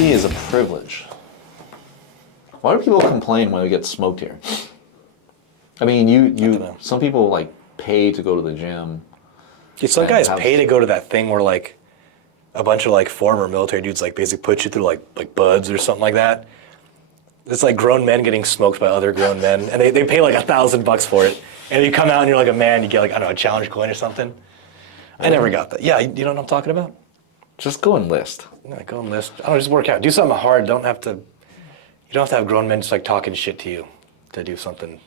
easy is a privilege. Why do people complain when they get smoked here? I mean, some people like pay to go to the gym. Dude, some guys pay to go to that thing where like a bunch of like former military dudes like basically put you through like buds or something like that. It's like grown men getting smoked by other grown men, and they pay like $1,000 for it. And you come out and you're like a man, you get like, I don't know, a challenge coin or something. I never got that. Yeah, you know what I'm talking about? Just go enlist. Yeah, go enlist. I don't know, just work out. Do something hard. You don't have to have grown men just like talking shit to you to do something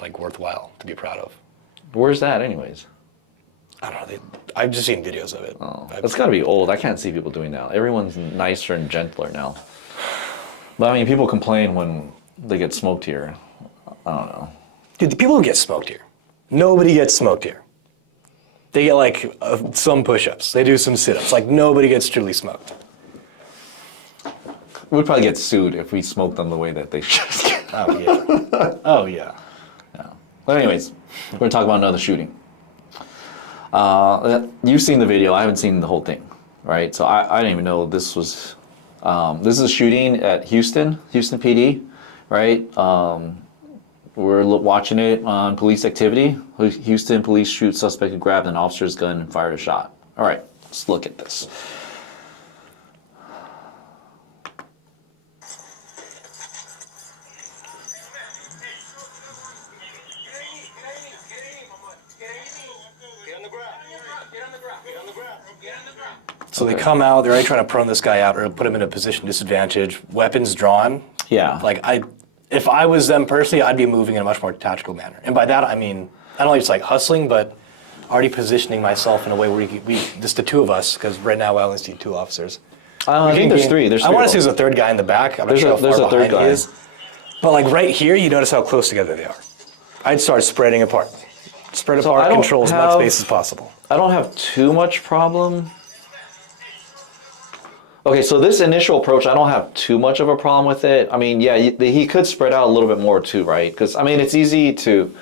like worthwhile to be proud of. Where's that anyways? I don't know. I've just seen videos of it. Oh, that's got to be old. I can't see people doing that. Everyone's nicer and gentler now. But I mean, people complain when they get smoked here. I don't know. Dude, the people who get smoked here, nobody gets smoked here. They get like some push-ups. They do some sit-ups. Like nobody gets truly smoked. We'd probably get sued if we smoked them the way that they should get. Oh yeah. Oh yeah. But anyways, we're going to talk about another shooting. You've seen the video. I haven't seen the whole thing, right? So I didn't even know this was... this is a shooting at Houston PD, right? We're watching it on police activity. Houston police shoot suspect who grabbed an officer's gun and fired a shot. All right, let's look at this. So they come out, they're already trying to prone this guy out or put him in a position of disadvantage, weapons drawn. Yeah. Like if I was them personally, I'd be moving in a much more tactical manner. And by that, I mean, not only just like hustling, but already positioning myself in a way where just the two of us, because right now I only see two officers. I think there's three. I want to see there's a third guy in the back. I'm not sure how far behind he is. But like right here, you notice how close together they are. I'd start spreading apart. Spread apart, control as much space as possible. I don't have too much problem. Okay, so this initial approach, I don't have too much of a problem with it. I mean, yeah, he could spread out a little bit more too, right? Because, I mean, it's easy to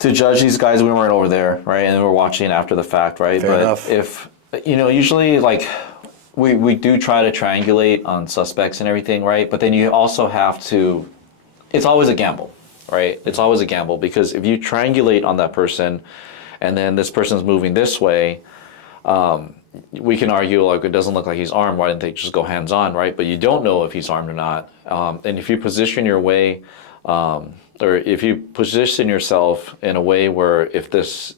judge these guys when we weren't over there, right? And we're watching after the fact, right? Fair enough. If, you know, usually, like, we do try to triangulate on suspects and everything, right? But then you also have to, it's always a gamble, right? It's always a gamble because if you triangulate on that person and then this person's moving this way, we can argue like it doesn't look like he's armed. Why didn't they just go hands-on, right? But you don't know if he's armed or not. And if you position your way, or if you position yourself in a way where if this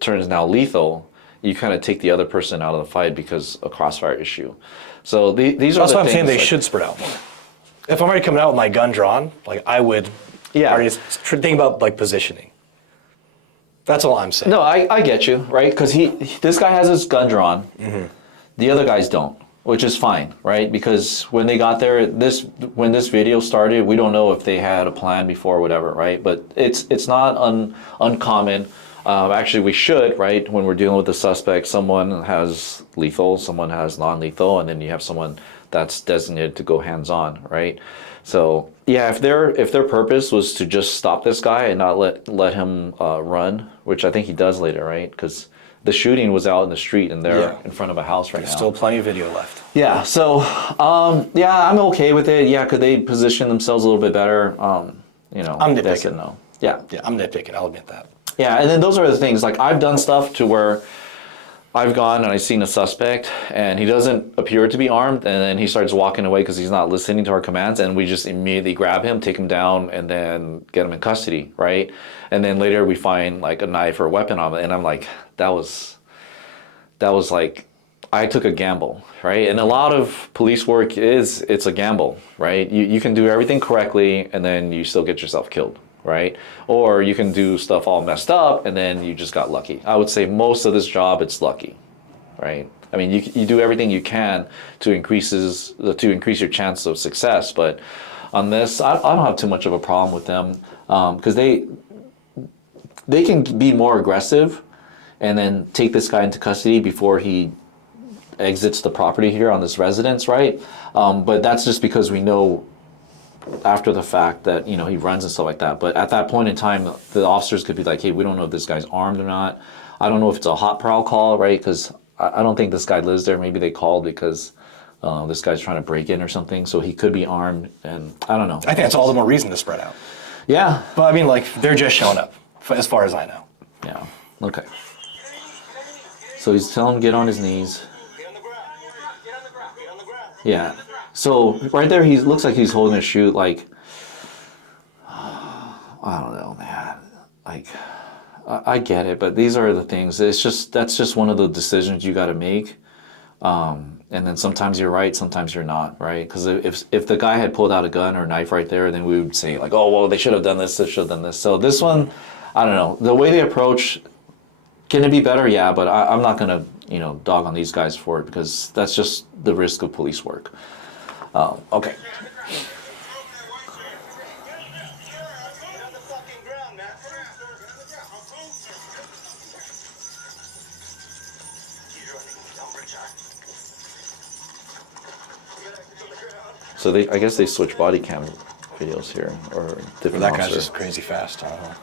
turns now lethal, you kind of take the other person out of the fight because a crossfire issue. So these are That's the what I'm saying. They like, should spread out more. If I'm already coming out with my gun drawn, like I would. Yeah. Already think about like positioning. That's all I'm saying. No, I get you, right? Because this guy has his gun drawn. Mm-hmm. The other guys don't, which is fine, right? Because when they got there, when this video started, we don't know if they had a plan before or whatever, right? But it's not uncommon. Actually, we should, right? When we're dealing with the suspect, someone has lethal, someone has non-lethal, and then you have someone that's designated to go hands-on, right? So yeah, if their purpose was to just stop this guy and not let him run, which I think he does later, right? Because the shooting was out in the street and they're in front of a house right now. Still plenty of video left. Yeah. So yeah, I'm okay with it. Yeah, could they position themselves a little bit better? You know, I'm nitpicking. Yes and no. Yeah. Yeah, I'm nitpicking. I'll admit that. Yeah, and then those are the things. Like I've done stuff to where I've gone and I've seen a suspect and he doesn't appear to be armed and then he starts walking away because he's not listening to our commands and we just immediately grab him, take him down and then get him in custody, right? And then later we find like a knife or a weapon on him and I'm like, that was like, I took a gamble, right? And a lot of police work it's a gamble, right? You can do everything correctly and then you still get yourself killed, right? Or you can do stuff all messed up and then you just got lucky. I would say most of this job, it's lucky, right? I mean, you do everything you can to increase your chance of success, but on this, I don't have too much of a problem with them because they can be more aggressive and then take this guy into custody before he exits the property here on this residence, right? But that's just because we know after the fact that, you know, he runs and stuff like that. But at that point in time, the officers could be like, hey, we don't know if this guy's armed or not. I don't know if it's a hot prowl call, right? Because I don't think this guy lives there. Maybe they called because This guy's trying to break in or something, so he could be armed, and I don't know. I think that's all the more reason to spread out. Yeah. But I mean, like, they're just showing up, as far as I know. Yeah. Okay. So he's telling him to get on his knees. Yeah. So right there, he looks like he's holding a chute. Like, I don't know, man. Like, I get it, but these are the things. That's just one of the decisions you got to make. And then sometimes you're right, sometimes you're not, right? Because if the guy had pulled out a gun or a knife right there, then we would say like, oh, well, they should have done this, they should have done this. So this one, I don't know. The way they approach, can it be better? Yeah, but I'm not going to, dog on these guys for it because that's just the risk of police work. Okay. So I guess they switch body cam videos here, or different. That guy's just crazy fast. I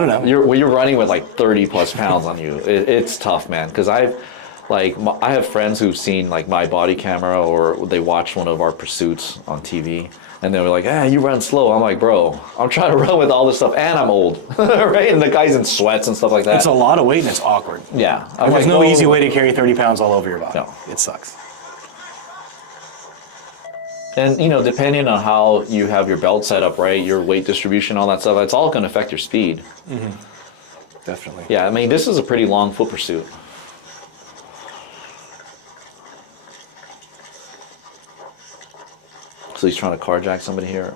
don't know. You're running with like 30 plus pounds on you. It's tough, man. Because I have friends who've seen like my body camera, or they watched one of our pursuits on TV, and they were like, you run slow. I'm like, bro, I'm trying to run with all this stuff, and I'm old, right? And the guy's in sweats and stuff like that. It's a lot of weight, and it's awkward. Yeah. There's no easy way to carry 30 pounds all over your body. No. It sucks. And, depending on how you have your belt set up, right, your weight distribution, all that stuff, it's all going to affect your speed. Mm-hmm. Definitely. Yeah, I mean, this is a pretty long foot pursuit. So he's trying to carjack somebody here.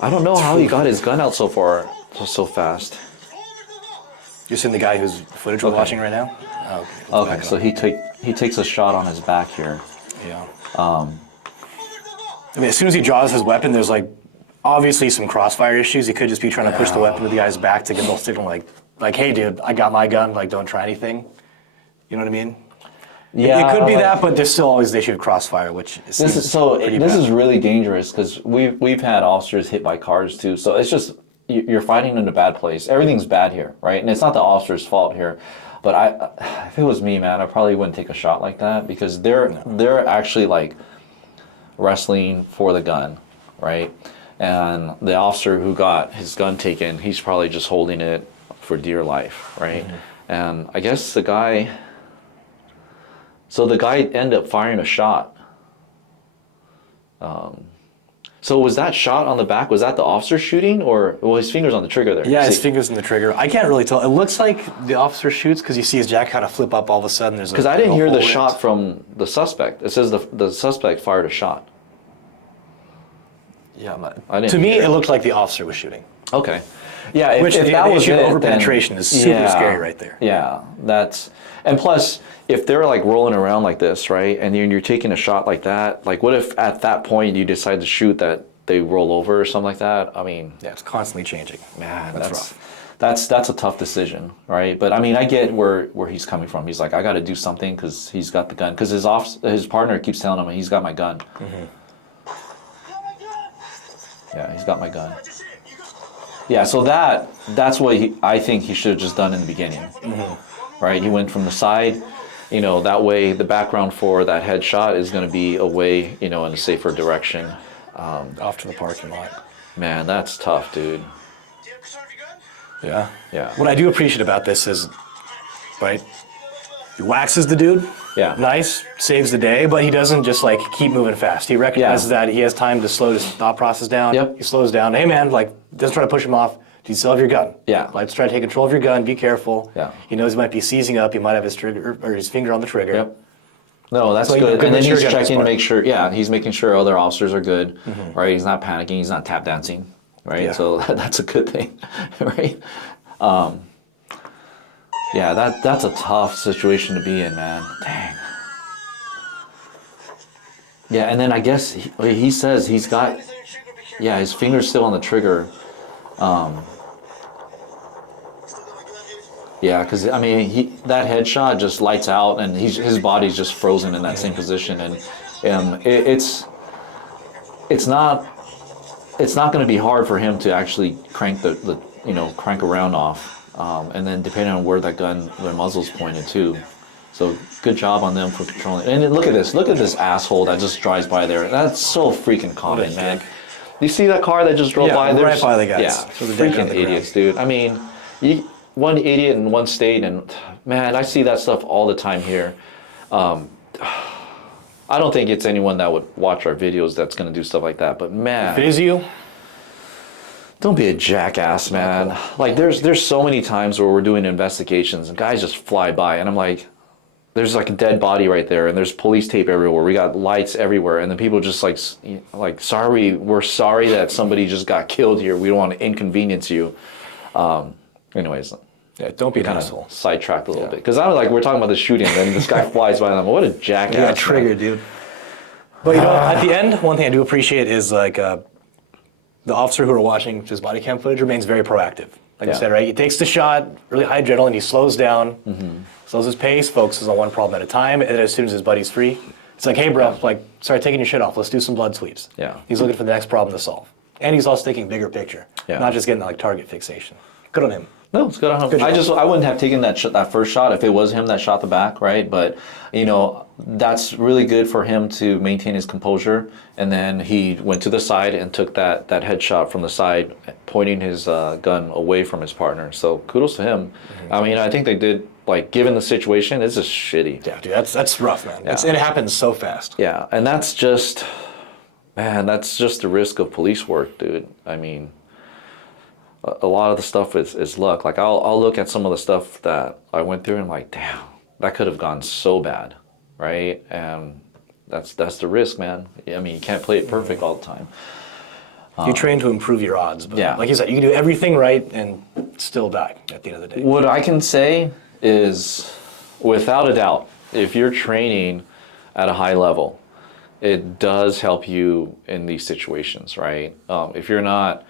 I don't know how he got his gun out so far, so fast. You're seeing the guy whose footage we're watching right now? Okay, so he takes a shot on his back here. Yeah. I mean, as soon as he draws his weapon, there's like obviously some crossfire issues. He could just be trying to push the weapon to the guy's back to get a little signal like, hey, dude, I got my gun. Like, don't try anything. You know what I mean? Yeah, it could be that, but there's still always the issue of crossfire, which this is really dangerous because we've had officers hit by cars too. So it's just you're fighting in a bad place. Everything's bad here, right? And it's not the officer's fault here. But if it was me, man, I probably wouldn't take a shot like that because they're actually like wrestling for the gun, right? And the officer who got his gun taken, he's probably just holding it for dear life, right? Mm-hmm. And I guess the guy ended up firing a shot. So was that shot on the back, was that the officer shooting, or his finger's on the trigger there? Yeah, his finger's on the trigger. I can't really tell. It looks like the officer shoots because you see his jacket kind of flip up all of a sudden. Because I didn't hear the shot from the suspect. It says the suspect fired a shot. Yeah, to me, it looked like the officer was shooting. Okay. Yeah, if that that was it, over penetration is super scary right there. Yeah, and plus, if they're like rolling around like this, right, and you're taking a shot like that, like what if at that point you decide to shoot that they roll over or something like that? I mean, yeah, it's constantly changing. Man, that's rough. That's a tough decision, right? But I mean, I get where he's coming from. He's like, I got to do something because he's got the gun. Because his partner keeps telling him he's got my gun. Mm-hmm. Yeah, he's got my gun. Yeah, so that's what I think he should have just done in the beginning, mm-hmm. right? He went from the side, that way the background for that headshot is going to be away, in a safer direction. Off to the parking lot. Man, that's tough, dude. Yeah. Yeah. What I do appreciate about this is, right, he waxes the dude. Yeah. Nice, saves the day, but he doesn't just like keep moving fast. He recognizes that he has time to slow his thought process down. Yep. He slows down. Hey man, like, doesn't try to push him off. Do you still have your gun? Yeah. Let's try to take control of your gun. Be careful. Yeah. He knows he might be seizing up. He might have his trigger or his finger on the trigger. Yep. No, that's good. And then he's checking to make sure. Yeah, he's making sure other officers are good. Mm-hmm. Right. He's not panicking. He's not tap dancing. Right. Yeah. So that's a good thing. Right. Yeah. That's a tough situation to be in, man. Dang. Yeah, and then I guess he says he's got, his finger's still on the trigger. Yeah, because I mean, that headshot just lights out, and his body's just frozen in that same position, and It's not going to be hard for him to actually crank crank a round off, and then depending on where the muzzle's pointed too. So good job on them for controlling. And then look at this asshole that just drives by there. That's so freaking common, man. You see that car that just drove by there? Right by the guys. Yeah, freaking idiots, dude. I mean, one idiot in one state, and man, I see that stuff all the time here. I don't think it's anyone that would watch our videos that's going to do stuff like that. But man, if it is you, don't be a jackass, man. Like there's so many times where we're doing investigations and guys just fly by, and I'm like, there's like a dead body right there, and there's police tape everywhere. We got lights everywhere, and then people just like sorry, we're sorry that somebody just got killed here. We don't want to inconvenience you. Anyways. Yeah, don't be an asshole. Sidetracked a little bit because I was like, we're talking about the shooting, and this guy flies by, and I'm like, what a jackass! You got triggered, dude. But you know, at the end, one thing I do appreciate is like the officer who are watching his body cam footage remains very proactive. Like you said, right? He takes the shot, really high adrenaline. He slows down, slows his pace, focuses on one problem at a time, and then as soon as his buddy's free, it's like, hey, bro, like, start taking your shit off. Let's do some blood sweeps. Yeah. He's looking for the next problem to solve, and he's also thinking bigger picture, not just getting like target fixation. Good on him. No, it's good on him. I wouldn't have taken that first shot if it was him that shot the back, right? But that's really good for him to maintain his composure. And then he went to the side and took that headshot from the side, pointing his gun away from his partner. So kudos to him. I mean, I think they did, like, given the situation, it's just shitty. Yeah, dude, that's rough, man. Yeah. And it happens so fast. Yeah, and that's just the risk of police work, dude. I mean, a lot of the stuff is luck. Like I'll look at some of the stuff that I went through and I'm like, damn, that could have gone so bad, right? And that's the risk, man. I mean, you can't play it perfect all the time. You train to improve your odds, but like you said, you can do everything right and still die at the end of the day. What I can say is, without a doubt, if you're training at a high level, it does help you in these situations, right? If you're not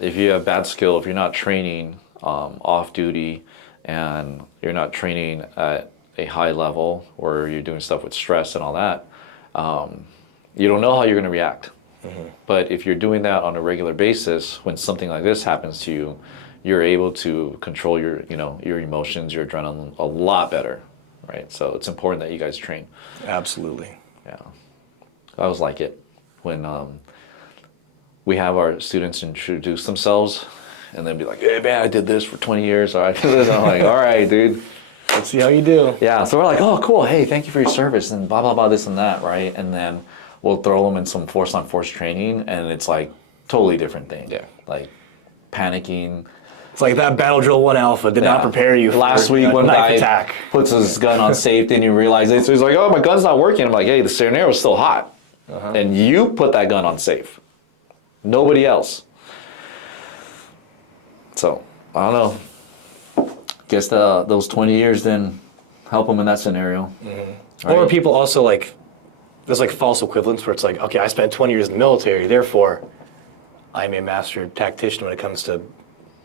if you have bad skill, if you're not training off duty and you're not training at a high level or you're doing stuff with stress and all that, you don't know how you're going to react. But if you're doing that on a regular basis, when something like this happens to you, you're able to control your emotions, your adrenaline a lot better, right? So it's important that you guys train. Absolutely. Yeah. I always like it when we have our students introduce themselves and then be like, hey, man, I did this for 20 years. Or I did this. I'm like, all right, dude. Let's see how you do. Yeah, so we're like, oh, cool. Hey, thank you for your service and blah, blah, blah, this and that, right? And then we'll throw them in some force-on-force training, and it's like totally different thing. Yeah. Like panicking. It's like that Battle Drill 1 Alpha did not prepare you Last week, one guy attack. Puts his gun on safety, and you realize it. So he's like, oh, my gun's not working. I'm like, hey, the scenario's still hot. And you put that gun on safe. Nobody else. So, I don't know. Guess those 20 years didn't help them in that scenario. Right? Or people also like, there's like false equivalents where it's like, okay, I spent 20 years in the military, therefore I'm a master tactician when it comes to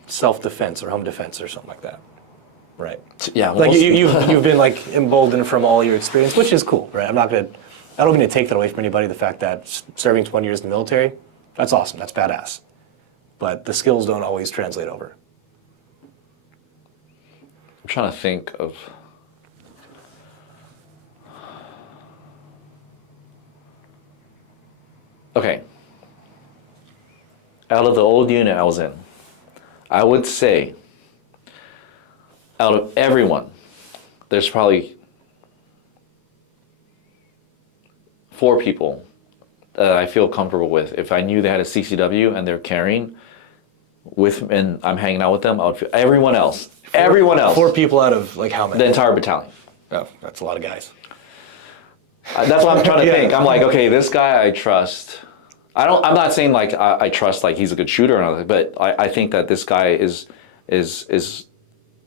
self-defense or home defense or something like that. Right. Yeah. Like you've been like emboldened from all your experience, which is cool, right? I don't mean to take that away from anybody, the fact that serving 20 years in the military, that's awesome, that's badass. But the skills don't always translate over. I'm trying to think of... Okay. Out of the old unit I was in, I would say, out of everyone, there's probably 4 people that I feel comfortable with. If I knew they had a CCW and they're carrying with, and I'm hanging out with them, I would feel everyone else. 4 people out of like how many? The entire battalion. Oh, that's a lot of guys. That's what I'm trying to think. I'm like, okay, this guy I trust. I'm not saying like I trust like he's a good shooter or anything, but I think that this guy is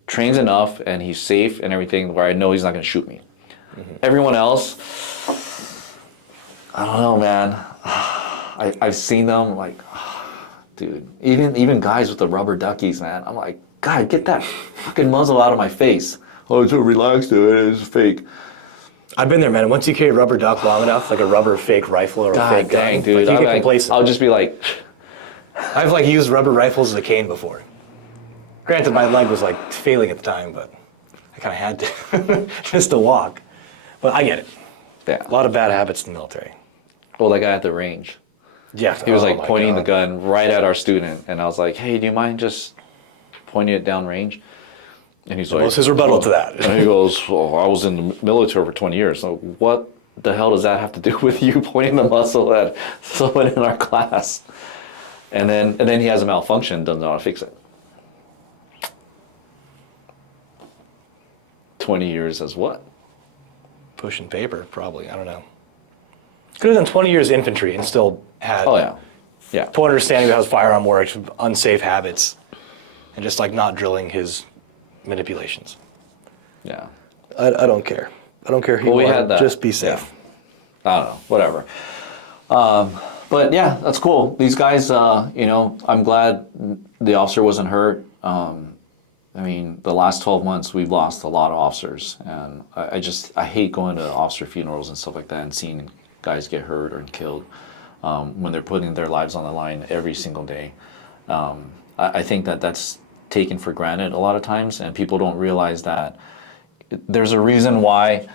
trained enough and he's safe and everything where I know he's not going to shoot me. Everyone else, I don't know, man. I've seen them like, dude. Even guys with the rubber duckies, man. I'm like, God, get that fucking muzzle out of my face. Oh, it's so relaxed, dude. It's fake. I've been there, man. Once you carry a rubber duck long enough, like a rubber fake rifle or a fake dang, gun, dude, like you get complacent. I'll just be like, I've like used rubber rifles as a cane before. Granted, my leg was like failing at the time, but I kind of had to just to walk. But I get it. yeah. A lot of bad habits in the military. Well, that guy at the range, Yeah, he was like pointing the gun right at our student, and I was like, hey, do you mind just pointing it down range? And he's like, What's his rebuttal to that? And he goes, well, I was in the military for 20 years. So what the hell does that have to do with you pointing the muzzle at someone in our class? And then he has a malfunction, doesn't know how to fix it. 20 years as what? Pushing paper, probably. I don't know. Could have done 20 years infantry and still had full understanding of how his firearm works, unsafe habits, and just like not drilling his manipulations. Yeah. I don't care. I don't care who you we are. had that. Just be safe. I don't know, whatever. But yeah, that's cool. These guys, I'm glad the officer wasn't hurt. I mean, the last 12 months, we've lost a lot of officers. And I hate going to officer funerals and stuff like that and seeing guys get hurt or killed when they're putting their lives on the line every single day. I think that's taken for granted a lot of times, and people don't realize that there's a reason why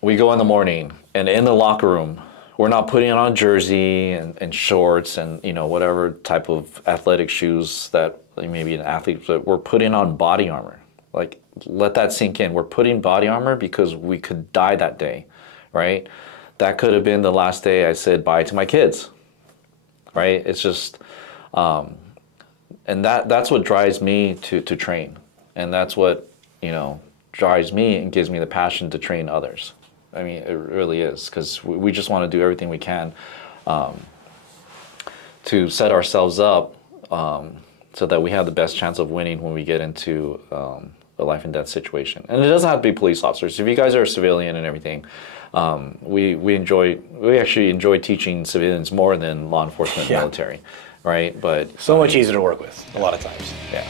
we go in the morning and in the locker room, we're not putting on a jersey and shorts and whatever type of athletic shoes that maybe an athlete, but we're putting on body armor. Like, let that sink in. We're putting body armor because we could die that day, right? That could have been the last day I said bye to my kids, right? It's just, and that's what drives me to train. And that's what, drives me and gives me the passion to train others. I mean, it really is, because we just want to do everything we can to set ourselves up so that we have the best chance of winning when we get into a life and death situation. And it doesn't have to be police officers. If you guys are a civilian and everything, we actually enjoy teaching civilians more than law enforcement and military, right? But so much easier to work with a lot of times. Yeah.